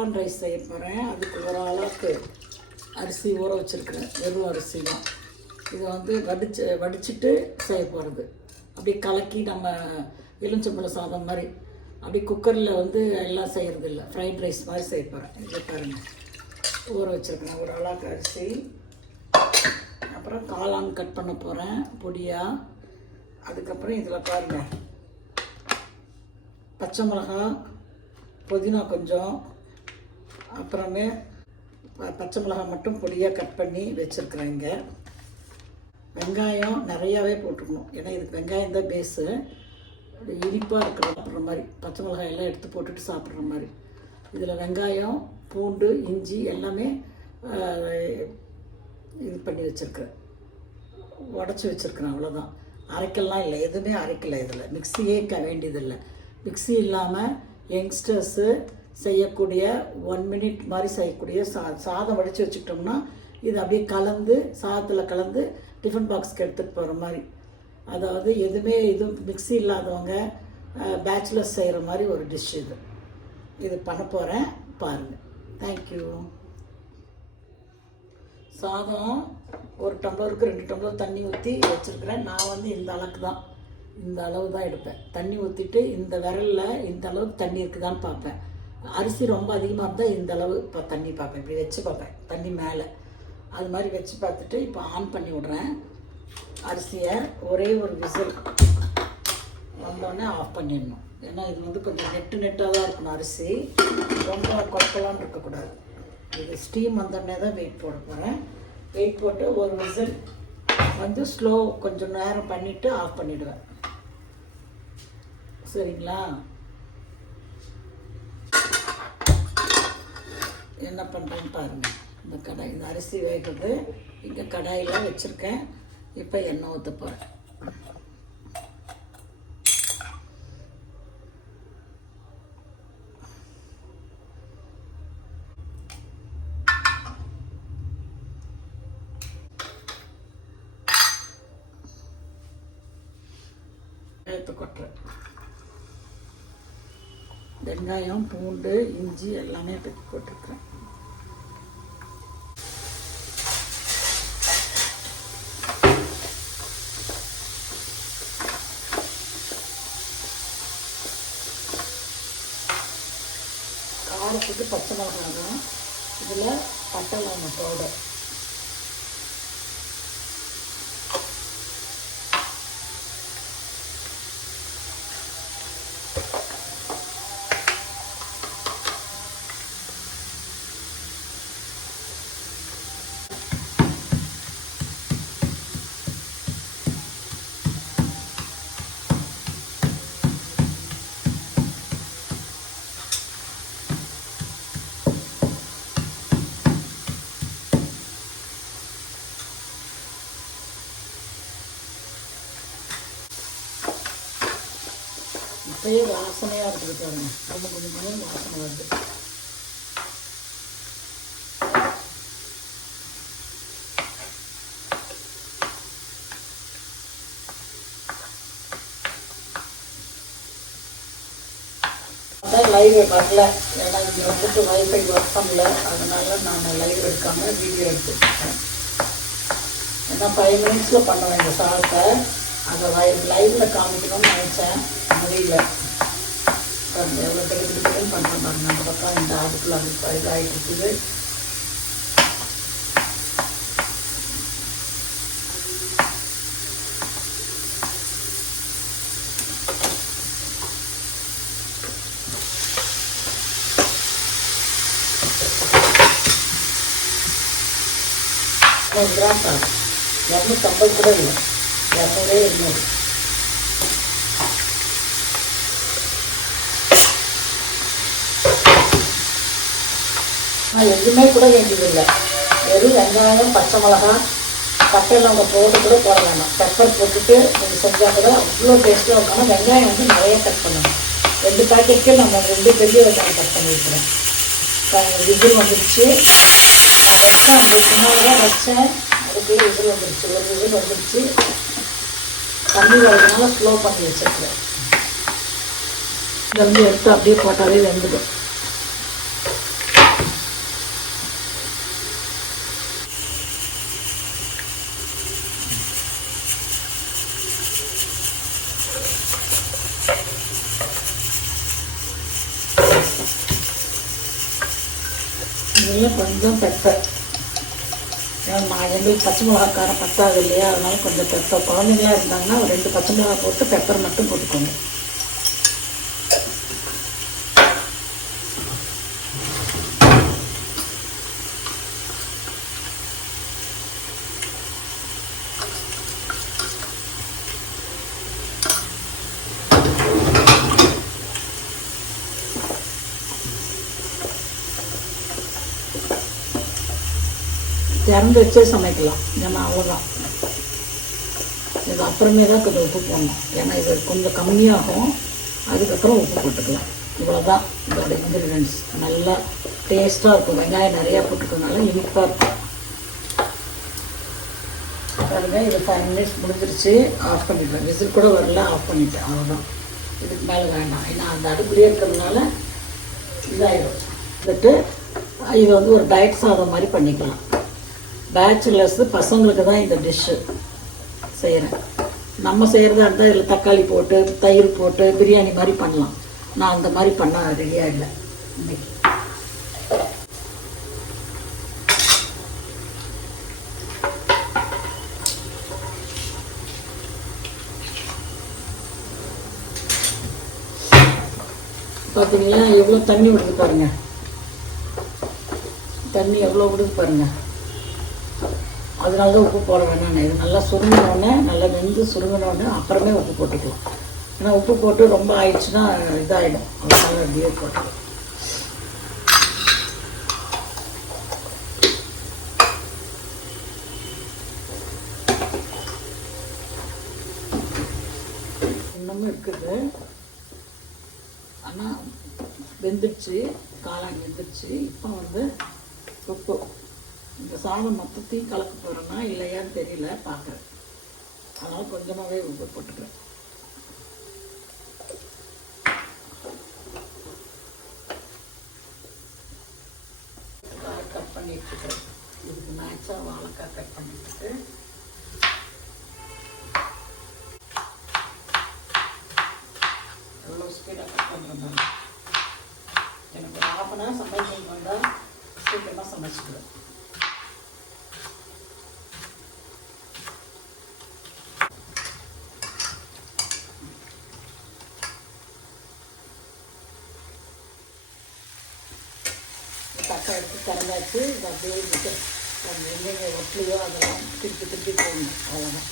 காளான் ரைஸ் செய்ய போகிறேன். அதுக்கு ஒரு அளவுக்கு அரிசி ஊற வச்சுருக்கிறேன். வெறும் அரிசி தான். இதை வந்து வடிச்சிட்டு செய்ய போகிறது. அப்படி கலக்கி நம்ம எலுமிச்சம்பழம் சாதம் மாதிரி அப்படி குக்கரில் வந்து எல்லாம் செய்கிறது இல்லை, ஃப்ரைட் ரைஸ் மாதிரி செய்ய போகிறேன். இதை பாருங்கள், ஊற வச்சுருக்கிறேன் ஒரு அளவுக்கு அரிசி. அப்புறம் காளான் கட் பண்ண போகிறேன் பொடியாக. அதுக்கப்புறம் இதில் பாருங்கள், பச்சை மிளகா, புதினா கொஞ்சம், அப்புறமே பச்சை மிளகா மட்டும் பொடியாக கட் பண்ணி வச்சுருக்குறேங்க. வெங்காயம் நிறையாவே போட்டுக்கணும், ஏன்னா இதுக்கு வெங்காயம் தான் பேஸு. இனிப்பாக இருக்கிற சாப்பிட்ற மாதிரி, பச்சை மிளகாய் எல்லாம் எடுத்து போட்டுட்டு சாப்பிட்ற மாதிரி. இதில் வெங்காயம், பூண்டு, இஞ்சி எல்லாமே இது பண்ணி வச்சுருக்கிறேன், உடச்சி வச்சுருக்கிறேன். அவ்வளோதான், அரைக்கலாம் இல்லை, எதுவுமே அரைக்கலை. இதில் மிக்சியே வேண்டியதில்லை. மிக்சி இல்லாமல் யங்ஸ்டர்ஸு செய்யக்கூடிய 1 மினிட் மாதிரி செய்யக்கூடிய சாதம் வடித்து வச்சுக்கிட்டோம்னா இது அப்படியே கலந்து சாதத்தில் கலந்து டிஃபன் பாக்ஸ்க்கு எடுத்துகிட்டு போகிற மாதிரி. அதாவது எதுவுமே மிக்சி இல்லாதவங்க பேச்சுலர்ஸ் செய்கிற மாதிரி ஒரு டிஷ் இது பண்ண போகிறேன், பாருங்கள். தேங்க்யூ. சாதம் ஒரு டம்ளருக்கு 2 டம்ளர் தண்ணி ஊற்றி வச்சுருக்கிறேன். நான் வந்து இந்த அளவு தான் எடுப்பேன். தண்ணி ஊற்றிட்டு இந்த விரலில் இந்த அளவுக்கு தண்ணி இருக்குதான்னு பார்ப்பேன். அரிசி ரொம்ப அதிகமாக இருந்தால் இந்த அளவு இப்போ தண்ணி பார்ப்பேன், இப்படி வச்சு பார்ப்பேன் தண்ணி மேலே. அது மாதிரி வச்சு பார்த்துட்டு இப்போ ஆன் பண்ணி விட்றேன் அரிசியை. ஒரே ஒரு விசில் வந்தோடனே ஆஃப் பண்ணிடணும். ஏன்னா இது வந்து கொஞ்சம் நெட்டாக தான் இருக்கணும் அரிசி, ரொம்ப கொட்டலான்னு இருக்கக்கூடாது. இது ஸ்டீம் வந்தோடனே தான் வெயிட் போட போகிறேன். வெயிட் போட்டு ஒரு விசில் வந்து ஸ்லோ கொஞ்சம் நேரம் பண்ணிவிட்டு ஆஃப் பண்ணிவிடுவேன். சரிங்களா? என்ன பண்ணுறேன்னு பாருங்கள். இந்த அரிசி வேகிறது இங்கே கடாயில் வச்சுருக்கேன். இப்போ எண்ணெய் ஊற்ற போகிறேன். எடுத்து கொட்டுறேன். வெங்காயம், பூண்டு, இஞ்சி எல்லாமே தட்டி போட்டிருக்கிறேன். காரத்துக்கு பச்சை மிளகாய், இதில் பட்டை லவங்கம் பவுடர், இப்போயே வாசனையாக இருக்குது பாருங்க. கொஞ்சம் வாசனை வருது. அதான் லைவ் வரல, ஏன்னா இங்கே வந்துட்டு வைஃபை ஒர்க் பண்ணல, அதனால நான் லைவ் எடுக்காமல் வீடியோ எடுத்துருக்கேன். ஏன்னா 5 மினிட்ஸில் பண்ணுவேன் இந்த சாதத்தை. அதை லைவில் காமிக்கணும்னு நினச்சேன், முடியல. எவ்வளோ கிடைக்கிறதுன்னு பண்ணுறேன் பாருங்க. அந்த பக்கம் இந்த அடுப்பில் அது இதாகிட்டு இருக்குது. கிராம் தான், 250 கூட இல்லை, 200 200. எதுவுமே கூட வேண்டியதில்லை. வெறும் வெங்காயம், பச்சை மிளகா, பட்டை லவங்கம் பவுடர் கூட போட வேண்டாம். பெப்பர் போட்டுட்டு நீங்கள் செஞ்சால் கூட அவ்வளோ டேஸ்ட்டாக இருக்கும். வெங்காயம் வந்து நிறைய கட் பண்ணணும். 2 பாக்கெட்டுக்கு நம்ம 2 பெரிய வெங்காயம் கட் பண்ணி வைக்கிறேன். விசில் வந்துடுச்சு. நான் வச்சேன், அந்த முன்னாடி தான் வச்சேன், அதுக்குள்ளே விசில் வந்துடுச்சு. ஒரு விசில் வந்துடுச்சு. தண்ணி வரதுனால ஸ்லோ பண்ணி வச்சுருக்கேன். இதை வந்து எடுத்து அப்படியே போட்டாலே வெந்துடும். இதில் கொஞ்சம் பெப்பர். ஏன்னா எங்களுக்கு பச்சை மிளகா காரம் பத்தாது இல்லையா, அதனால கொஞ்சம் பெப்பர். குழந்தைங்களாம் இருந்தாங்கன்னா ஒரு 2 பச்சை மிளகா போட்டு பெப்பர் மட்டும் போட்டுக்கோங்க. திறந்து வச்சே சமைக்கலாம். ஏன்னா அவ்வளோதான். இது அப்புறமே தான் கொஞ்சம் உப்பு போடணும். ஏன்னா இது கொஞ்சம் கம்மியாகும், அதுக்கப்புறம் உப்பு போட்டுக்கலாம். இவ்வளோதான் இதோட இன்க்ரீடியன்ஸ். நல்லா டேஸ்ட்டாக இருக்கும். வெங்காயம் நிறையா போட்டுக்கிறதுனால இனிப்பாக இருக்கும். பாருங்க, இது 5 மினிட்ஸ் முடிஞ்சிருச்சு. ஆஃப் பண்ணிடுவேன். விசில் கூட வரல, ஆஃப் பண்ணிட்டேன். அவ்வளோதான். இதுக்கு மேலே வேண்டாம். ஏன்னா அந்த அடுப்புலேயே இருக்கிறதுனால இதாகிடும். வந்துட்டு இது வந்து ஒரு டயட் சாதம் மாதிரி பண்ணிக்கலாம். பேச்சுலர்ஸு பசங்களுக்கு தான் இந்த டிஷ்ஷு செய்கிறேன். நம்ம செய்கிறதா இருந்தால் இதில் தக்காளி போட்டு தயிர் போட்டு பிரியாணி மாதிரி பண்ணலாம். நான் அந்த மாதிரி பண்ண ரெடியாக இல்லை இன்னைக்கு. பார்த்தீங்களா எவ்வளோ தண்ணி விடுது பாருங்கள். தண்ணி எவ்வளோ விடுது பாருங்கள். அதனால தான் உப்பு போட வேணாம். இது நல்லா சுருங்கினோடனே, நல்லா வெந்து சுருங்கினோடனே அப்புறமே உப்பு போட்டுக்கலாம். ஏன்னா உப்பு போட்டு ரொம்ப ஆயிடுச்சுன்னா இதாகிடும். அதனால அப்படியே போட்டுக்கலாம். இன்னமும் இருக்குது, ஆனால் வெந்துடுச்சு. காளான் வெந்துடுச்சு. இப்போ வந்து உப்பு இந்த சாதம் மொத்தத்தையும் கலக்க போகிறேன்னா இல்லையான்னு தெரியல, பார்க்குறேன். அதனால் கொஞ்சமாகவே உப்பு போட்டுக்கிறேன். கட் பண்ணி வச்சுக்கிறேன். இதுக்கு மேட்சாக வாழைக்காய் கட் பண்ணிட்டு எவ்வளோ ஸ்பீடாக கட் பண்ணுறேன். எனக்கு ஒரு 1/2 மணி நேரம் சமைக்கணும் வேண்டாம், சீக்கிரமாக சமைச்சிக்கிறேன். தக்காளி எடுத்து திறந்தாச்சு. இது அப்படியே எங்கெங்கே ஒட்டிலையோ அதெல்லாம் திருப்பி போடணும். அவ்வளோதான்.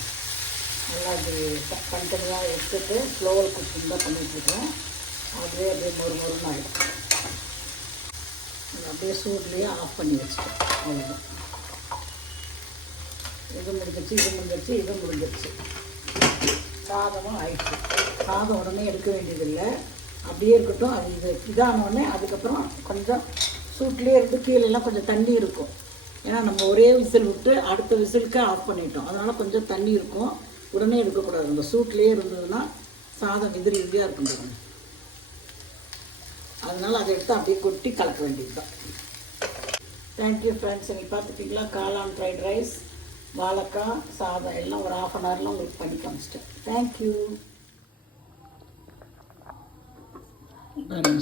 நல்லா இப்படி தனித்தனியாக எடுத்துட்டு ஸ்லோவல் குக்கிங் தான் பண்ணிட்டுருக்கோம். அப்படியே மொறுன்னு ஆகிடும். அப்படியே சூட்லேயே ஆஃப் பண்ணி வச்சுட்டோம். அவ்வளோதான். இது முடிஞ்சிருச்சு. சாதமும் ஆயிடுச்சு. சாதம் உடனே எடுக்க வேண்டியதில்லை, அப்படியே இருக்கட்டும். அது இதானோடனே அதுக்கப்புறம் கொஞ்சம் சூட்லேயே இருந்து கீழெல்லாம் கொஞ்சம் தண்ணி இருக்கும். ஏன்னா நம்ம ஒரே விசில் விட்டு அடுத்த விசிலுக்கு ஆஃப் பண்ணிட்டோம். அதனால் கொஞ்சம் தண்ணி இருக்கும். உடனே எடுக்கக்கூடாது. நம்ம சூட்லேயே இருந்ததுன்னா சாதம் இதிரியாக இருக்கும் பாருங்க. அதனால் அதை எடுத்து அப்படியே கொட்டி கலக்க வேண்டியது தான். Thank you friends. நீங்கள் பார்த்துட்டிங்களா, காளான் ஃப்ரைட் ரைஸ், வாழைக்காய் சாதம் எல்லாம் ஒரு 1/2 அன் ஹவரில் உங்களுக்கு பண்ணி காமிச்சிட்டேன். தேங்க்யூ.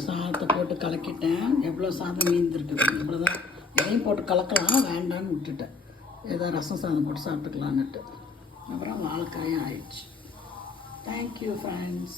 சாதத்தை போட்டு கலக்கிட்டேன். எவ்வளோ சாதம் மீந்திருக்குது. இவ்வளோதான். இதையும் போட்டு கலக்கலாம், வேண்டான்னு விட்டுட்டேன். ஏதோ ரசம் சாதம் போட்டு சாப்பிட்டுக்கலான்னுட்டு. அப்புறம் வாழைக்காயும் ஆயிடுச்சு. Thank you friends.